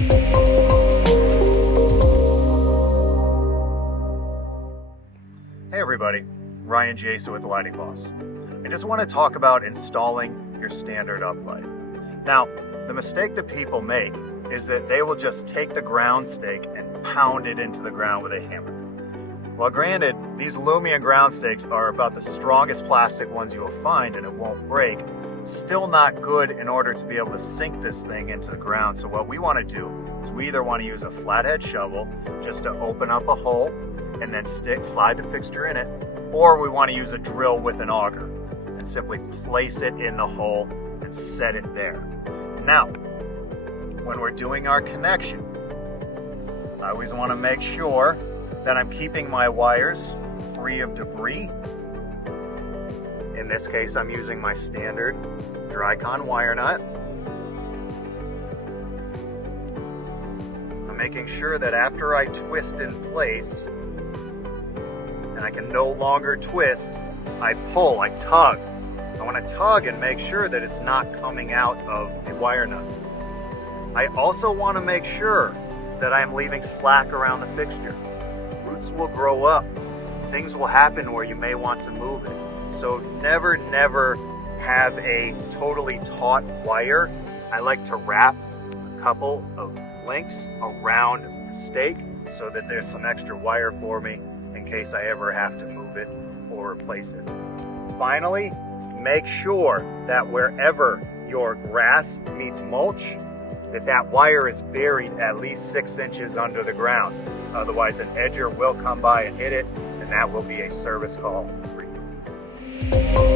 Hey everybody, Ryan Jason with the Lighting Boss. I just want to talk about installing your standard uplight. Now, the mistake that people make is that they will just take the ground stake and pound it into the ground with a hammer. Well, granted, these Lumia ground stakes are about the strongest plastic ones you will find and it won't break. It's still not good in order to be able to sink this thing into the ground. So what we want to do is we either want to use a flathead shovel just to open up a hole and then slide the fixture in it, or we want to use a drill with an auger and simply place it in the hole and set it there. Now, when we're doing our connection, I always want to make sure that I'm keeping my wires free of debris. In this case, I'm using my standard Drycon wire nut. I'm making sure that after I twist in place, and I can no longer twist, I pull, I tug. I want to tug and make sure that it's not coming out of the wire nut. I also want to make sure that I'm leaving slack around the fixture. Roots will grow up. Things will happen where you may want to move it. So never have a totally taut wire. I like to wrap a couple of links around the stake so that there's some extra wire for me in case I ever have to move it or replace it. Finally, make sure that wherever your grass meets mulch, that wire is buried at least 6 inches under the ground. Otherwise, an edger will come by and hit it, and that will be a service call for you.